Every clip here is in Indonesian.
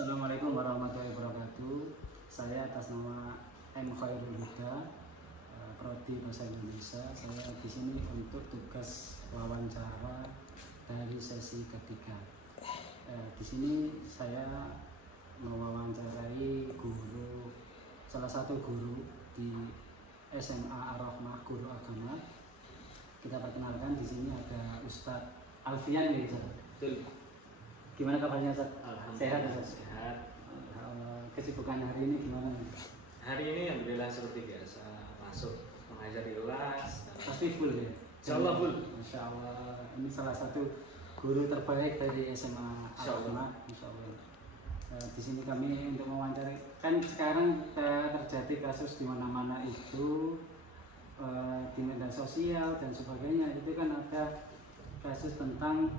Assalamualaikum warahmatullahi wabarakatuh. Saya atas nama M. Khairul Huda, Prodi Bahasa Indonesia. Saya di sini untuk tugas wawancara dari sesi ketiga. Di sini saya mewawancarai salah satu guru di SMA Ar-Rahmah, guru agama. Kita perkenalkan, di sini ada Ustadz Alfian nih, Ustadz. Gimana kabarnya, Ustaz? Sehat, Ustaz? Sehat. Kesibukan hari ini gimana? Hari ini alhamdulillah seperti biasa, masuk mengajar di kelas. Pasti full ya? Insyaallah full. Masya Allah. Ini salah satu guru terbaik dari SMA Al-Rahmah. Insya Allah. Di sini kami untuk mewawancarai. Kan sekarang terjadi kasus di mana-mana itu, di media sosial dan sebagainya. Itu kan ada kasus tentang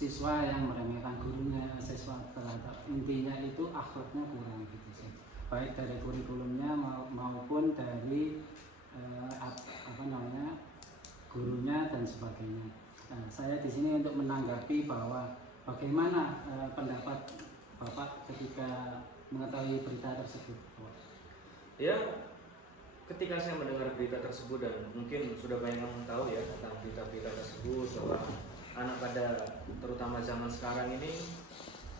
siswa yang meremehkan gurunya, siswa terhadap intinya itu akhlaknya kurang gitu sih. Baik dari kurikulumnya maupun dari gurunya dan sebagainya. Saya di sini untuk menanggapi bahwa bagaimana pendapat Bapak ketika mengetahui berita tersebut. Ya, ketika saya mendengar berita tersebut dan mungkin sudah banyak yang tahu ya tentang berita-berita tersebut bahwa anak pada terutama zaman sekarang ini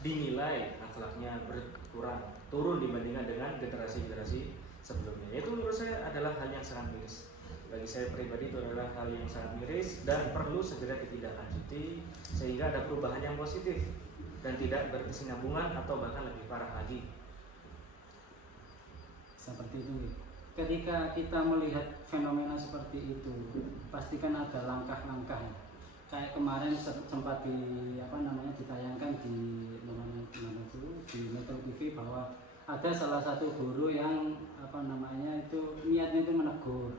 dinilai akhlaknya berkurang, turun dibandingkan dengan generasi-generasi sebelumnya. Itu menurut saya adalah hal yang sangat miris. Bagi saya pribadi itu adalah hal yang sangat miris dan perlu segera ditindaklanjuti sehingga ada perubahan yang positif dan tidak berkesinambungan atau bahkan lebih parah lagi. Seperti itu. Ketika kita melihat fenomena seperti itu, pastikan ada langkah-langkah. Kayak kemarin sempat ditayangkan di Metro TV bahwa ada salah satu guru yang niatnya itu menegur,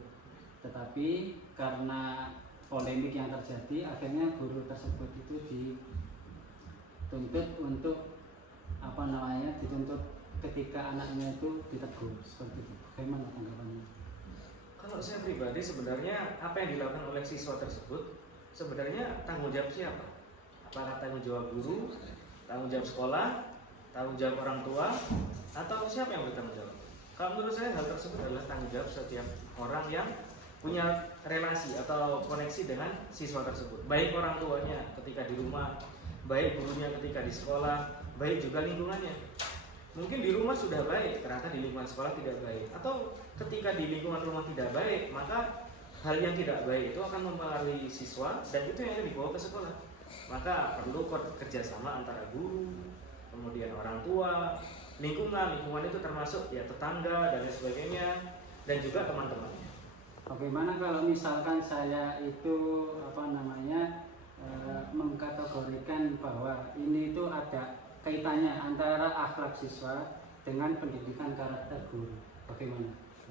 tetapi karena polemik yang terjadi akhirnya guru tersebut itu dituntut untuk dituntut ketika anaknya itu ditegur seperti itu. Bagaimana tanggapannya? Kalau saya pribadi sebenarnya apa yang dilakukan oleh siswa tersebut sebenarnya tanggung jawab siapa? Apakah tanggung jawab guru, tanggung jawab sekolah, tanggung jawab orang tua, atau siapa yang bertanggung jawab? Kalau menurut saya hal tersebut adalah tanggung jawab setiap orang yang punya relasi atau koneksi dengan siswa tersebut. Baik orang tuanya ketika di rumah, baik gurunya ketika di sekolah, baik juga lingkungannya. Mungkin di rumah sudah baik, ternyata di lingkungan sekolah tidak baik. Atau ketika di lingkungan rumah tidak baik, maka hal yang tidak baik itu akan mempengaruhi siswa dan itu yang akan dibawa ke sekolah. Maka perlu kerjasama antara guru, kemudian orang tua, lingkungan itu termasuk ya tetangga dan lain sebagainya dan juga teman-temannya. Bagaimana kalau misalkan saya itu mengkategorikan bahwa ini itu ada kaitannya antara akhlak siswa dengan pendidikan karakter guru? Bagaimana?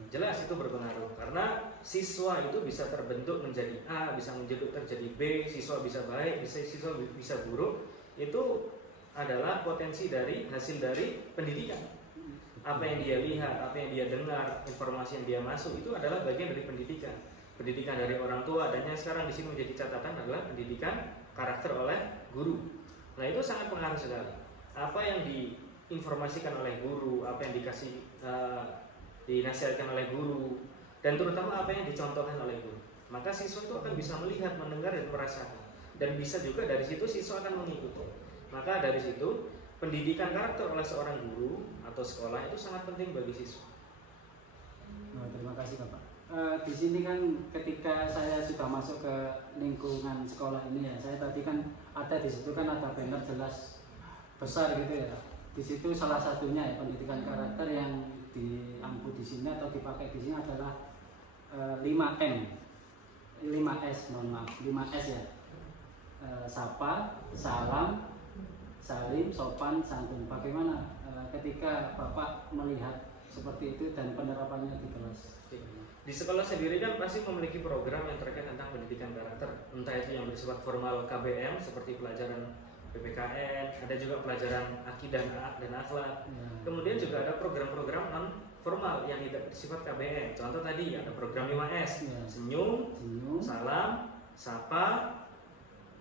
Jelas itu berpengaruh karena siswa itu bisa terbentuk menjadi A, bisa terjadi B, siswa bisa baik, siswa bisa buruk. Itu adalah potensi dari hasil dari pendidikan. Apa yang dia lihat, apa yang dia dengar, informasi yang dia masuk itu adalah bagian dari pendidikan. Pendidikan dari orang tua dan yang sekarang di sini menjadi catatan adalah pendidikan karakter oleh guru. Nah, itu sangat pengaruh sekali. Apa yang diinformasikan oleh guru, apa yang dinasihatkan oleh guru, dan terutama apa yang dicontohkan oleh guru, maka siswa itu akan bisa melihat, mendengar, dan merasakan, dan bisa juga dari situ siswa akan mengikuti. Maka dari situ pendidikan karakter oleh seorang guru atau sekolah itu sangat penting bagi siswa. Terima kasih Bapak. Di sini kan ketika saya sudah masuk ke lingkungan sekolah ini ya, saya tadi kan ada di situ kan ada banner jelas besar gitu ya. Di situ salah satunya ya pendidikan karakter yang diampu di sini atau dipakai di sini adalah 5M, 5S, mohon maaf, 5S ya. Sapa, salam, salim, sopan, santun. Bagaimana ketika Bapak melihat seperti itu dan penerapannya di kelas? Di sekolah sendiri kan pasti memiliki program yang terkait tentang pendidikan karakter, entah itu yang bersifat formal KBM seperti pelajaran PPKN, ada juga pelajaran akidah dan akhlak. Kemudian juga ada program-program non formal yang tidak bersifat KBM. Contoh tadi ada program 5S, senyum, salam, sapa,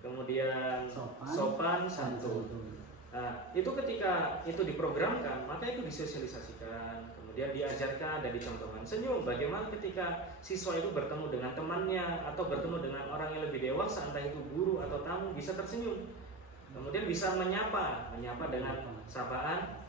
kemudian sopan, santun. Nah, itu ketika itu diprogramkan, maka itu disosialisasikan, kemudian diajarkan dan dicontohkan. Senyum, bagaimana ketika siswa itu bertemu dengan temannya atau bertemu dengan orang yang lebih dewasa, entah itu guru atau tamu, bisa tersenyum. Kemudian bisa menyapa dengan sapaan,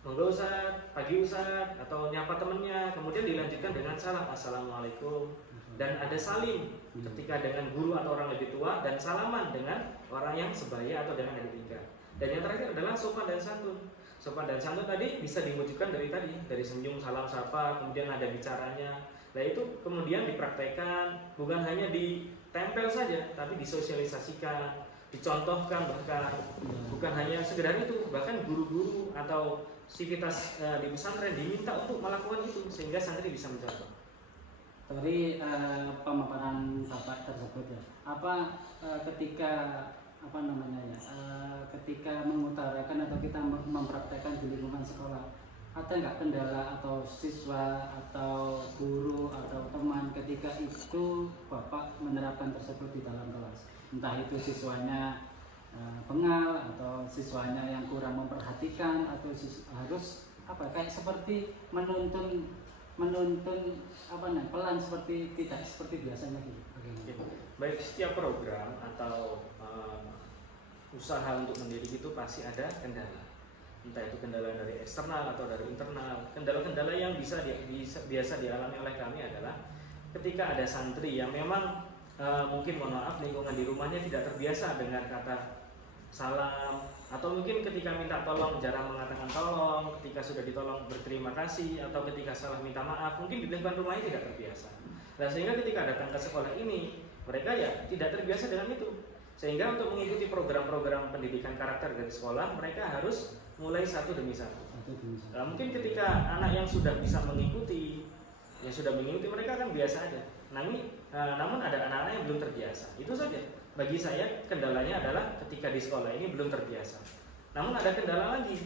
monggo Ustaz, pagi Ustaz, atau nyapa temannya. Kemudian dilanjutkan dengan salam, assalamualaikum. Dan ada salim ketika dengan guru atau orang lebih tua, dan salaman dengan orang yang sebaya atau dengan adik tingkat. Dan yang terakhir adalah sopan dan santun. Sopan dan santun tadi bisa diwujudkan dari senyum, salam, sapa, kemudian ada bicaranya. Nah itu kemudian dipraktekkan, bukan hanya ditempel saja, tapi disosialisasikan, dicontohkan, bahkan bukan hanya sekedar itu, bahkan guru-guru atau sivitas di pesantren diminta untuk melakukan itu sehingga santri bisa mencontoh. Dari pemaparan Bapak tersebut ya, ketika ketika mengutarakan atau kita mempraktekkan di lingkungan sekolah, ada nggak kendala atau siswa atau guru atau teman ketika itu Bapak menerapkan tersebut di dalam kelas? Entah itu siswanya bengal atau siswanya yang kurang memperhatikan atau harus kayak seperti menuntun pelan seperti tidak seperti biasanya gitu. Baik, setiap program atau usaha untuk mendidik itu pasti ada kendala. Entah itu kendala dari eksternal atau dari internal. Kendala-kendala yang biasa dialami oleh kami adalah ketika ada santri yang memang mungkin mohon maaf lingkungan di rumahnya tidak terbiasa dengan kata salam, atau mungkin ketika minta tolong jarang mengatakan tolong, ketika sudah ditolong berterima kasih, atau ketika salah minta maaf, mungkin di lingkungan rumahnya tidak terbiasa. Nah sehingga ketika datang ke sekolah ini mereka ya tidak terbiasa dengan itu, sehingga untuk mengikuti program-program pendidikan karakter dari sekolah mereka harus mulai satu demi satu. Nah, mungkin ketika anak yang sudah bisa mengikuti mereka akan biasa aja. Namun ada anak-anak yang belum terbiasa. Itu saja. Bagi saya kendalanya adalah ketika di sekolah ini belum terbiasa. Namun ada kendala lagi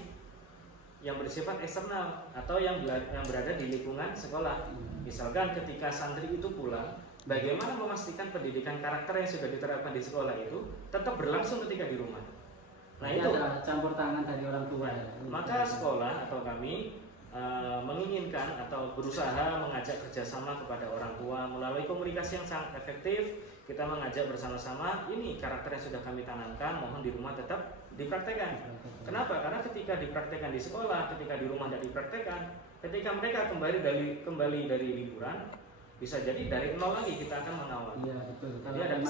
yang bersifat eksternal atau yang berada di lingkungan sekolah. Misalkan ketika santri itu pulang, bagaimana memastikan pendidikan karakter yang sudah diterapkan di sekolah itu tetap berlangsung ketika di rumah. Nah itu campur tangan dari orang tua ya. Maka sekolah atau kami menginginkan atau berusaha mengajak kerjasama kepada orang tua melalui komunikasi yang sangat efektif. Kita mengajak bersama-sama, ini karakter yang sudah kami tanamkan, mohon di rumah tetap dipraktekkan. Kenapa? Karena ketika dipraktekkan di sekolah, ketika di rumah tidak dipraktekkan, ketika mereka kembali dari liburan, bisa jadi dari nol lagi kita akan mengawal. Iya betul. Kalau ada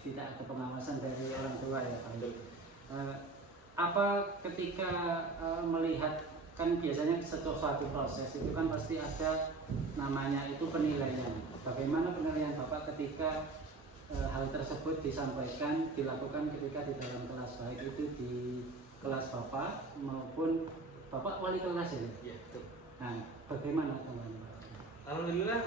tidak ada pengawasan dari orang tua ya Pak. Ketika melihat, kan biasanya sesuatu proses itu kan pasti ada namanya itu penilaian. Bagaimana penilaian Bapak ketika hal tersebut dilakukan ketika di dalam kelas, baik itu di kelas Bapak maupun Bapak wali kelas ya? Iya betul. Nah, bagaimana teman-teman? Alhamdulillah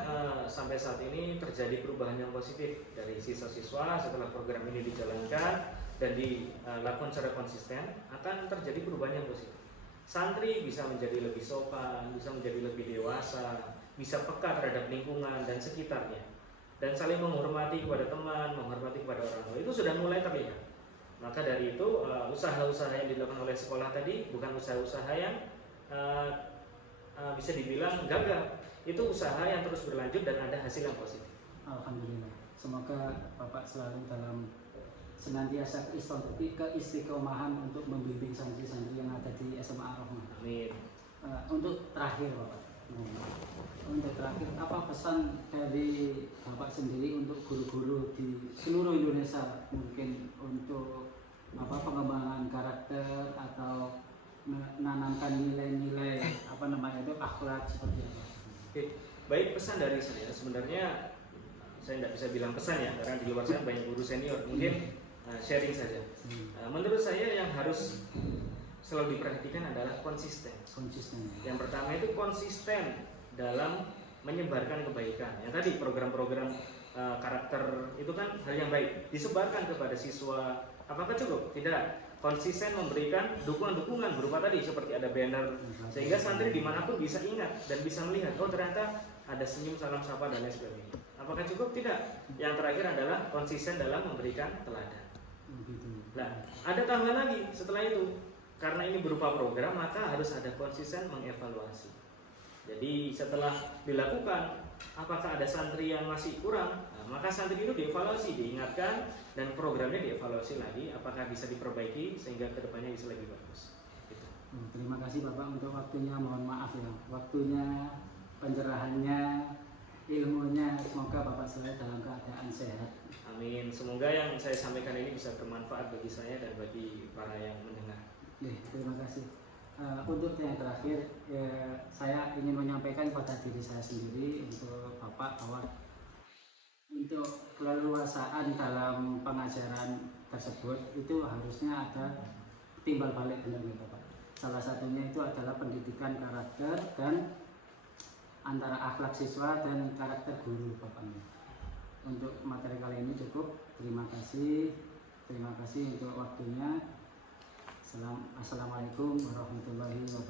sampai saat ini terjadi perubahan yang positif dari siswa-siswa setelah program ini dijalankan dan dilakukan secara konsisten, akan terjadi perubahan yang positif. Santri bisa menjadi lebih sopan, bisa menjadi lebih dewasa, bisa peka terhadap lingkungan dan sekitarnya, dan saling menghormati kepada teman, menghormati kepada orang tua. Itu sudah mulai terlihat. Maka dari itu usaha-usaha yang dilakukan oleh sekolah tadi bukan usaha-usaha yang bisa dibilang gagal. Itu usaha yang terus berlanjut dan ada hasil yang positif. Alhamdulillah. Semoga Bapak selalu dalam senantiasa keistiqomahan untuk membimbing santri-santri yang ada di SMA Ar-Rahmah. Amin. Untuk terakhir Bapak, apa pesan dari Bapak sendiri untuk guru-guru di seluruh Indonesia, mungkin untuk pengembangan karakter atau menanamkan nilai-nilai akhlak seperti itu? Oke, baik, pesan dari saya sebenarnya saya tidak bisa bilang pesan ya, karena di luar sana banyak guru senior, mungkin sharing saja. Menurut saya yang harus selalu diperhatikan adalah konsisten. Yang pertama itu konsisten dalam menyebarkan kebaikan. Yang tadi program-program karakter itu kan hal yang baik, disebarkan kepada siswa. Apakah cukup? Tidak. Konsisten memberikan dukungan-dukungan berupa tadi seperti ada banner, sehingga santri dimanapun bisa ingat dan bisa melihat, oh ternyata ada senyum, salam, sapa dan lain sebagainya. Apakah cukup? Tidak. Yang terakhir adalah konsisten dalam memberikan teladan. Nah, ada tambahan lagi setelah itu, karena ini berupa program, maka harus ada konsisten mengevaluasi. Jadi setelah dilakukan, apakah ada santri yang masih kurang, nah, maka santri itu dievaluasi, diingatkan, dan programnya dievaluasi lagi, apakah bisa diperbaiki sehingga kedepannya bisa lebih bagus. Gitu. Terima kasih Bapak untuk waktunya, mohon maaf ya, waktunya, pencerahannya, ilmunya, semoga Bapak selalu dalam keadaan sehat. Amin. Semoga yang saya sampaikan ini bisa bermanfaat bagi saya dan bagi para yang mendengar. Terima kasih. Untuk yang terakhir, saya ingin menyampaikan pada diri saya sendiri untuk Bapak bahwa untuk keleluasaan dalam pengajaran tersebut itu harusnya ada timbal balik, benar ya Bapak. Salah satunya itu adalah pendidikan karakter dan antara akhlak siswa dan karakter guru Bapak. Untuk materi kali ini cukup. Terima kasih untuk waktunya. Assalamualaikum warahmatullahi wabarakatuh.